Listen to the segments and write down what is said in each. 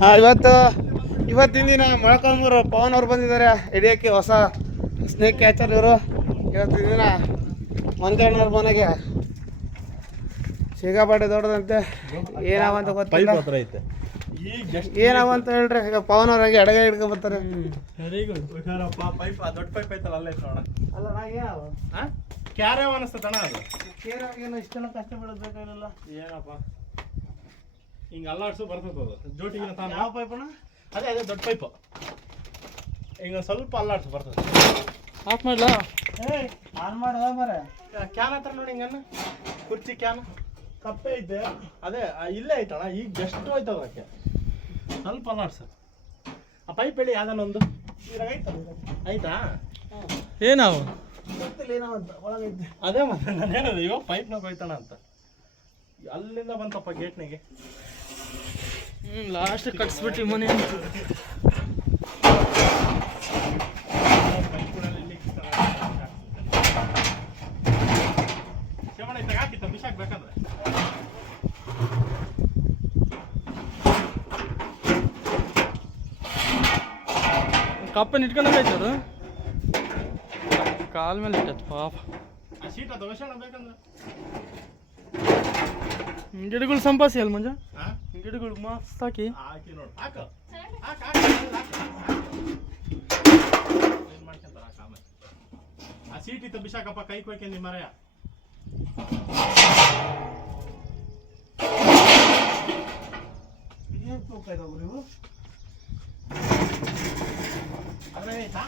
ಹಾಂ ಇವತ್ತು ಇವತ್ತಿನ ದಿನ ಮೊಳಕಾಲ್ಮೂರು ಪವನ್ ಅವ್ರು ಬಂದಿದ್ದಾರೆ. ಹಿಡಿಯೋಕ್ಕೆ ಹೊಸ ಸ್ನೇಕ್ ಕ್ಯಾಚರ್ ಇವರು. ಇವತ್ತಿನ ದಿನ ಮಂಜಣ್ಣವ್ರ ಮನೆಗೆ ಸಿಗಾಪಟ್ಟೆ ದೊಡ್ಡದಂತೆ. ಏನಾವಂತ ಗೊತ್ತಿಲ್ಲ. ಏನಾವಂತ ಹೇಳ್ರಿ ಈಗ ಪವನ್ ಅವ್ರ ಹಂಗೆ ಅಡಗ ಹಿಡ್ಕೊಂಡ್ ಬರ್ತಾರೆ. ದೊಡ್ಡ ಪೈಪ್ ಐತಲ್ಲ ಅಲ್ಲೇ ಅಲ್ಲ ನಾ ಏನಾವ? ಹಾ ಕ್ಯಾರೆ ಅನಿಸ್ತದಣ ಅದು. ಕೇರಾಗೇನು ಇಷ್ಟೆಲ್ಲ ಕಷ್ಟ ಬೇಕಾಗಿಲ್ಲ. ಏನಪ್ಪ? ಹಿಂಗೆ ಅಲ್ಲಾಡ್ಸು ಬರ್ತದ ಅದು. ಜೋಟಿಗೆ ತಾನು ಯಾವ ಪೈಪನ ಅದೇ ಅದೇ ದೊಡ್ಡ ಪೈಪು ಹಿಂಗೆ ಸ್ವಲ್ಪ ಅಲ್ಲಾಡ್ಸು ಬರ್ತದೆ. ಆಫ್ ಮಾಡ್ಲಾ? ಏಯ್ ಆನ್ ಮಾಡದ ಮರೆ ಕ್ಯಾನ್ ಹತ್ರ ನೋಡಿ ಹಿಂಗನ್ನ ಕುರ್ಚಿ ಕ್ಯಾನ್ ಕಪ್ಪೆ ಐತೆ. ಅದೇ ಇಲ್ಲೇ ಐತಣ್ಣ. ಈಗ ಜಸ್ಟ್ ಹೋಯ್ತದ ಅದಕ್ಕೆ. ಸ್ವಲ್ಪ ಅಲ್ಲಾಡ್ಸು. ಆ ಪೈಪ್ ಹೇಳಿ ಯಾವ್ದಾನ ಒಂದು. ಆಯ್ತಾ ಏನಾವು? ಗೊತ್ತಿಲ್ಲ ಏನಾವಂತ ಒಳಗೈತೆ. ಅದೇ ಮತ್ತೆ ನಾನು ಹೇಳೋದು ಇವಾಗ ಪೈಪ್ನಾಗ ಹೋಯ್ತಾನ ಅಂತ. ಅಲ್ಲಿಂದ ಬಂತಪ್ಪ ಗೇಟ್ನಾಗೆ ಲಾಸ್ಟ್ ಕಟ್ಸ್ಬಿಟ್ಟು ಮನೆ ಬೇಕಂದ್ರೆ ಕಪ್ಪನ್ ಇಟ್ಕೊಂಡಾಗೈತೆ ಅದು? ಕಾಲ್ ಮೇಲೆ ಇಟ್ಟೈತೆ ಪಾಪ. ಗಿಡಗಳು ಸಂಪಾಸಿ ಅಲ್ಲ ಮಂಜ? ಗಿಡಗಳು ಮಸ್ತ್ ಹಾಕಿ ಹಾಕಿ ನೋಡು. ಹಾಕ. ಹಾಕ ಹಾಕ ಏನ್ ಮಾಡ್ಕೊಂತಾರ ಹಾಕ ಆಮೇಲೆ ಆ ಸೀಟ್ ಇತ್ತು ಬಿಸಾಕಪ್ಪ ಕೈ ಕೊಯ್ಕೆ ನಿಮ್ಮ ಮರೆಯ. ಏನು ತೂಕ ಇದಾವೆ ನೀವು? ಅದ್ರಾಗ ಐತಾ?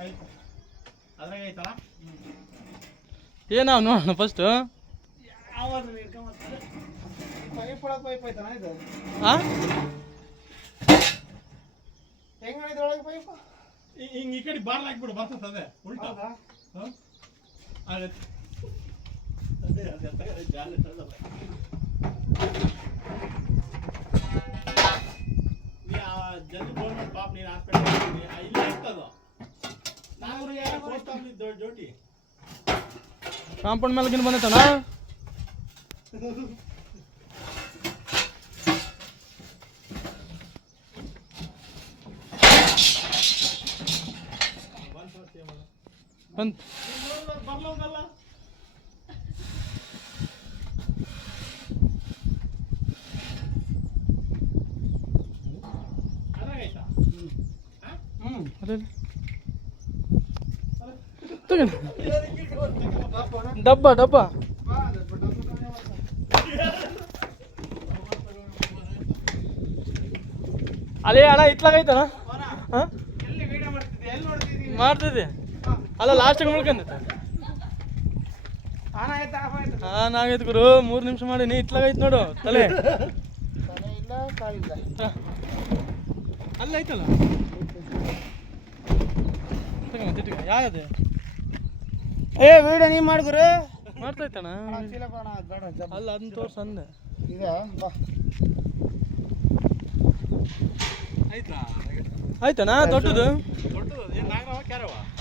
ಆಯ್ತು ಅದ್ರಾಗ ಐತಲ್ಲ? ಏನಾವ್ ನೋಡೋಣ ಫಸ್ಟು ಯಾವಾಗ ಇಟ್ಕೊಂಬರ್ತಾರೆ ಪೈಪ್ ಒಳಗೆ ಪೈಪ್ ಐತನ ಇದು ಹಾಂ ಹೆಂಗ್ ಈ ಕಡೆ ಬಾರ್ಲ್ ಹಾಕ್ಬಿಡು ಬರ್ತದೆ ಅದೇ ಉಲ್ಟಾ. ಹೌದಾ? ಹ? ಆಗತ್ತೆ. ಅದೇ ಅದೇ ಅದೇ ಜಾಲಿ ಆ ಜಲ್ದಿ ಫೋನ್ ಮಾಡಿ ಪಾಪ ನೀನು ಹಾಸ್ಪಿಟಲ್ ಇಲ್ಲೇ ಇರ್ತದ. ನಾವು ಯಾರು ಪೋಸ್ಟ್ ಆಫೀಸ್ ಜೋಟಿ ಕಾಂಪೌಂಡ್ ಮೇಲೆ ಬಂದೈತಣ್ಣ? ಬಂತು ಡಬ್ಬ ಡಬ್ಬ. ಅದೇ ಅಣ್ಣ ಇತ್ಲಾಗೈತಣ್ಣ ಮಾಡ್ತಿದ್ದೆ. ಅಲ್ಲ ಲಾಸ್ಟಿಗೆ ಮುಳ್ಕಂದೈತೆ ಆನ ಆಗೈತೆ ಗುರು. ಮೂರು ನಿಮಿಷ ಮಾಡಿ ನೀ ಇತ್ಲಾಗೈತೆ ನೋಡು ತಲೆ. ಅಲ್ಲ ಐತಲ್ಲ ಯಾವ್ದು? ಏ ವಿಡಿಯೋ ನೀ ಮಾಡಿ ಗುರು. ಮಾಡ್ತಾ. ಅಲ್ಲ ಅದನ್ನ ತೋರ್ಸ ಅಂದೆ. ಆಯ್ತಾ? ಆಯ್ತಣ್ಣ ದೊಡ್ಡದು? ದೊಡ್ಡದು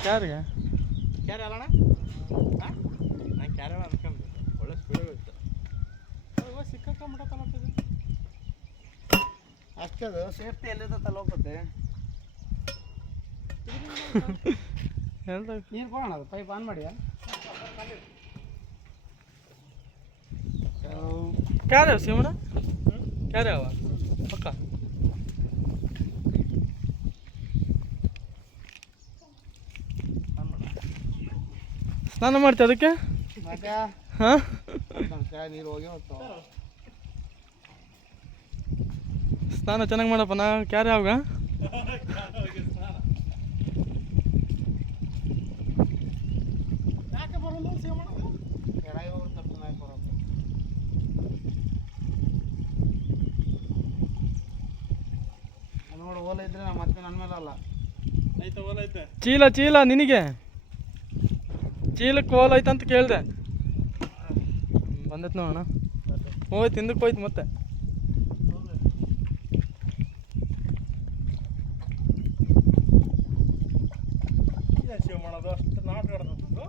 ಯಾರಿಗೆ? ಕ್ಯಾರೆ ಅಲ್ಲಣ್ಣ? ಹಾಂ ನಾನು ಅಲ್ಲ ಅನ್ಕೊಂಡೆ. ಒಳ್ಳೆ ಸ್ಪೀಡ್ ಹೋಗ್ತು ಸಿಕ್ಕಾಕೊಂಬಿಟ್ಟಲ್ಲ ಅಷ್ಟೇ ಅದು ಸೇಫ್ಟಿ ಎಲ್ಲಿದೆ ತಲೆ ಹೋಗುತ್ತೆ ಹೇಳ್ದಾಗ ನೀರು ಕೊಡೋಣ ಅದು ಪೈಪ್ ಆನ್ ಮಾಡಿ ಕ್ಯಾರೆ ಶಿವಣ್ಣ ಕ್ಯಾರ ಅವ? ಪಕ್ಕ. ಸ್ನಾನ ಮಾಡ್ತೀಯ ಅದಕ್ಕೆ? ಹಾಂ? ನಮ್ಮ ಕೈ ನೀರು ಹೋಗಿ ಹೋಗ್ತಾವ ಸ್ನಾನ ಚೆನ್ನಾಗಿ ಮಾಡಪ್ಪ ನಾ ಕ್ಯಾರ ಯಾವಾಗ ಯಾಕೆ ಬರಲ್ಲ ಶಿವಣ್ಣ ಎಡಗೈ ಹೋಗಿ ತಪ್ಪು ನಾಯಿ ಕೊಡೋದು ನೋಡು ಓಲ ಇದ್ರೆ ನಾ ಮತ್ತೆ ನನ್ನ ಮೇಲೆ ಅಲ್ಲ. ಐತೆ ಓಲ್ ಐತೆ ಚೀಲ ಚೀಲ ನಿನಗೆ? ಚೀಲಕ್ಕೆ ಹೋಲ್ ಐತೆ ಅಂತ ಕೇಳಿದೆ. ಬಂದೈತೆ ನೋಡೋಣ ಹೋಯ್ತು ಹಿಂದಕ್ಕೆ ಹೋಯ್ತು ಮತ್ತೆ. ಅದು ಅಷ್ಟು ನಾಟ ಹಿಡ್ದದ್ದು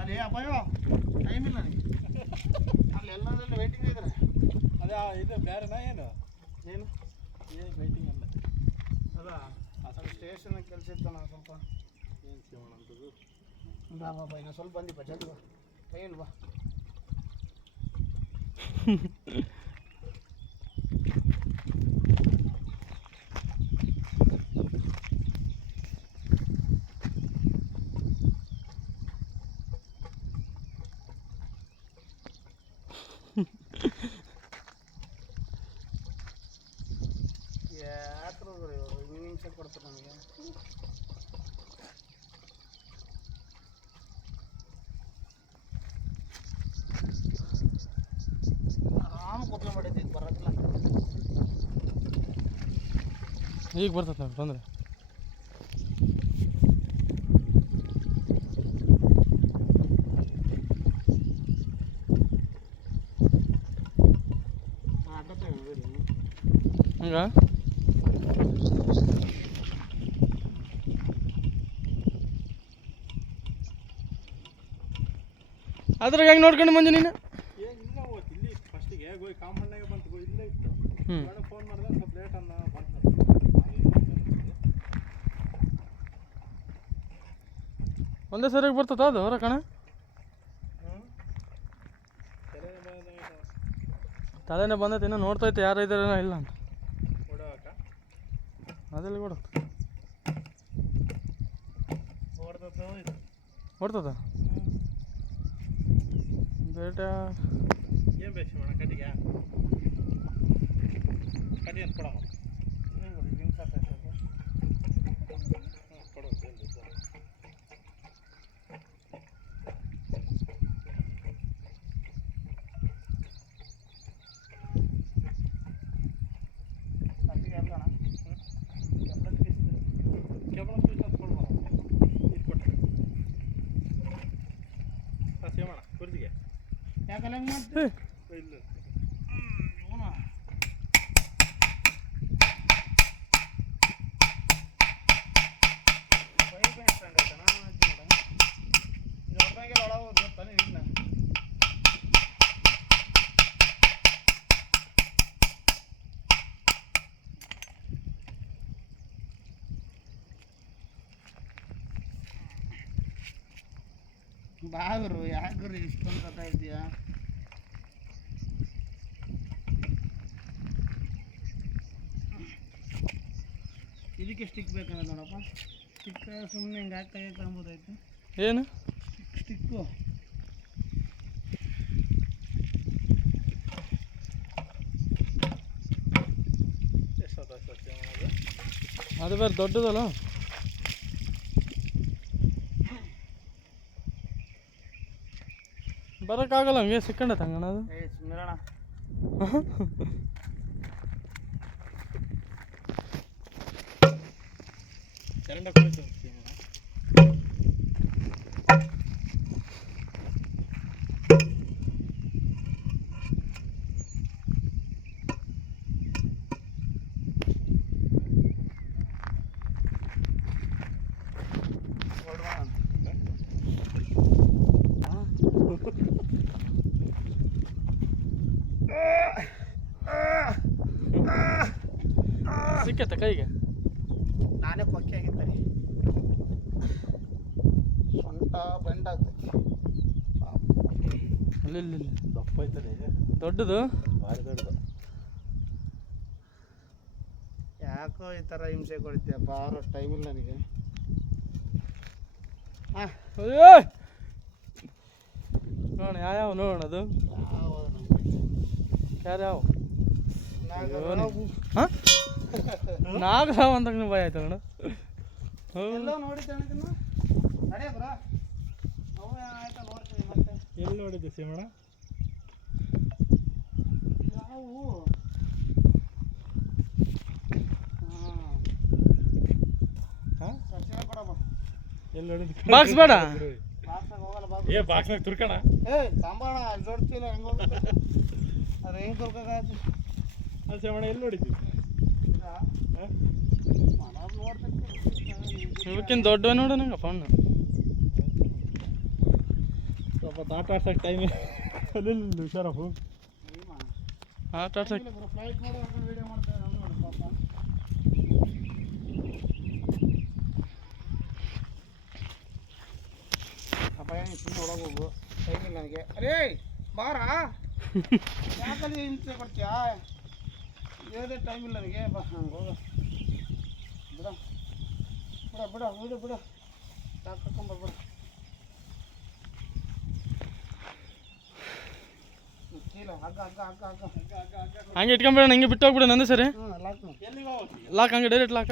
ಅಲ್ಲಿ ಏ ಅಬ್ಬಯ್ಯೋ ಟೈಮ್ ಇಲ್ಲ ನನಗೆ ಅಲ್ಲಿ ಎಲ್ಲರಲ್ಲಿ ವೇಟಿಂಗ್ ಇದ್ರೆ. ಅದೇ ಇದು ಬೇರೆನಾ ಏನು? ಏನು? ಏನು ವೈಟಿಂಗ್ ಅಲ್ಲ ಅಲ್ಲ, ಅಸಲು ಸ್ಟೇಷನ್ ಕೆಲಸ ಇತ್ತು ನಾನು ಸ್ವಲ್ಪ. ಏನು ಶಿವಣ್ಣ ಅಂತದ್ದು ಬಾ ಸ್ವಲ್ಪ ಬಂದಿ ಬಾ, ಜಲ್ದಿ ಬಾ. ಬಾ ಯಾಕ್ರು ಇವರು ನಿಮಿಷ ಕೊಡ್ತಾರೆ ನಮಗೆ. ಆರಾಮ ಕೂತ್ಕೊಂಡ್ ಇದು ಬರೋದಿಲ್ಲ ಈಗ ಬರ್ತೈತೆ ನೋಡಿ ತೊಂದರೆ. ಹಂಗ? ಅದ್ರಾಗ ಹೆಂಗೆ ನೋಡ್ಕೊಂಡು ಮಂಜು ನೀನು? ಏನು ಇಲ್ಲ ಹೋಗಿ ಇಲ್ಲಿ ಫಸ್ಟಿಗೆ ಹೋಗಿ ಕಾಮಣ್ಣಗೆ ಬಂತು ಹೋಗಿ ಇಲ್ಲೇ ಇತ್ತು. ಹ್ಞೂ ಫೋನ್ ಮಾಡಿದ್ರೆ ಸ್ವಲ್ಪ ಲೇಟ್ ಅನ್ನ ಬಂತು. ಒಂದೇ ಸರಿಯಾಗಿ ಬರ್ತದ ಅದು ಹೊರ ಕಣ? ತಲೆನೇ ಬಂದೈತೆ ಇನ್ನೂ ನೋಡ್ತೈತೆ ಯಾರು ಇದ್ದಾರೇನೋ ಇಲ್ಲ ಅಂತ. ಓಡಾಕ ಅದೆಲ್ಲ ಕೊಡು ಓಡ್ತದ ಇದು. ಹೊಡ್ತದ ಬೇಟೆ ಏನು ಬೇಕು ಶಿವಣ್ಣ ಕಟ್ಟಿಗೆ ಕಟ್ಟಿ ಅಂತ ಕೊಡಮ್ಮ ಕೊಡು ಜಲ್ದಿ ಕೊಡು. ಹೋದ್ ಗೊತ್ತಾನೆ ಇಲ್ಲ ಬಾಗುರು ಯಾಕರು ಇಷ್ಟೊಂದು ಕಥೆ ಇದಕ್ಕೆ ಸ್ಟಿಕ್ ಬೇಕಲ್ಲ ನೋಡಪ್ಪ. ಸ್ಟಿಕ್ ಸುಮ್ಮನೆ ಹಿಂಗೆ ಹಾಕ್ತಾ ತಗೊಬೋದಾಯ್ತು. ಏನು? ಸ್ಟಿಕ್ಕು ಅದು ಬೇರೆ ದೊಡ್ಡದಲ್ಲ? ಬರೋಕ್ಕಾಗಲ್ಲ ಹಂಗೆ ಸಿಕ್ಕಂಡ ತಂಗಣ ಅದು ಏ ಸುಮ್ಮನಿರೋಣ ಚರಂಡ ಕುಳಿತು ಶಿವಣ್ಣ ಸಿಕ್ಕತ್ತೆ ಕೈಗೆ ನಾನೇ ಕೊಕ್ಕೆ ಆಗಿರ್ತಾರೆ ಸೊಂಟ ಬೆಂಡ್ ಆಗ್ತೈತಿ ಅಲ್ಲಿ ಇಲ್ಲಿ ಇಲ್ಲಿ. ದಪ್ಪ ದೊಡ್ಡದು? ಭಾರಿ ದೊಡ್ಡದು. ಯಾಕೋ ಈ ಥರ ಹಿಂಸೆ ಕೊಡ್ತೀಯಪ್ಪ ಬಾರೋ ಟೈಮ್ ಇಲ್ಲ ನನಗೆ. ನೋಡೋಣ ಯಾವ ನೋಡೋಣ ಅದು? ಯಾರ್ಯಾವ? ನಾಗ ನಾಗರಾವ್ ಅಂದಾಗ ಭಯ ಆಯ್ತು ಅಣ್ಣ ಎಲ್ಲೋ ನೋಡಿದ್ದೆ ನನಗನ್ನು ನಡಿಯ ಬ್ರ? ಆಯ್ತಾ ನೋಡ್ತೀವಿ ಮತ್ತೆ. ಎಲ್ಲಿ ನೋಡಿದ್ದೆ ಶಿವಣ್ಣ ನಾವು ಬಾಕ್ಸ್ ಬೇಡ. ಏ ಬಾಕ್ಸ್ನಾಗ ತುರ್ಕಣ. ಏ ಸಾಂಬಾಣ ಅಲ್ಲಿ ನೋಡ್ತಿಲ್ಲ ಹೆಂಗೆ ಅದು ಹೆಂಗೆ ತುರ್ಕಾಗತ್ತೆ ಅಲ್ಲಿ ಶಿವಣ್ಣ ಎಲ್ಲಿ ನೋಡ್ತಿರ್ತೀವಿ ಇವಕ್ಕಿಂತ ದೊಡ್ಡವ ನೋಡು ನಂಗೆ ಫೋನ್ ಪಾಪ ಆಟ ಆಡ್ಸಕ್ಕೆ ಟೈಮ್ ಅಲ್ಲಿ ಹುಷಾರಪ್ಪ ಆಟ ಆಡ್ಸಕ್ಕೆ ಫ್ಲೈಟ್ ನೋಡಿ ವಿಡಿಯೋ ಮಾಡ್ತಾರೆ ನೋಡಿ ಪಾಪ ಅಪ್ಪ ಏನು ಸುಮ್ಮನೆ ಒಳಗೆ ಹೋಗು ಟೈಮ್ ಇಲ್ಲ ನನಗೆ ಅರೇ ಬಾರ ಯಾಕಲ್ಲಿ ಹಿಂಸೆ ಕೊಡ್ತೀಯಾ ಇರೋದೇ ಟೈಮ್ ಇಲ್ಲ ನನಗೆ ಬಾ ಹಂಗೆ ಹೋಗು ಬಿಡ ಬಿಡ ಬಿಡ ಬಿಡು ಬಿಡು ಸಾಕೊಂಬ ಬಿಡು ಹಂಗೆ ಇಟ್ಕೊಂಬಿಡೋಣ ಹಿಂಗೆ ಬಿಟ್ಟು ಹೋಗ್ಬಿಡೋಣ ಅಂದ್ರೆ ಸರಿ ಲಾಕ್ ಹಂಗೆ ಡೈರೆಕ್ಟ್ ಲಾಕ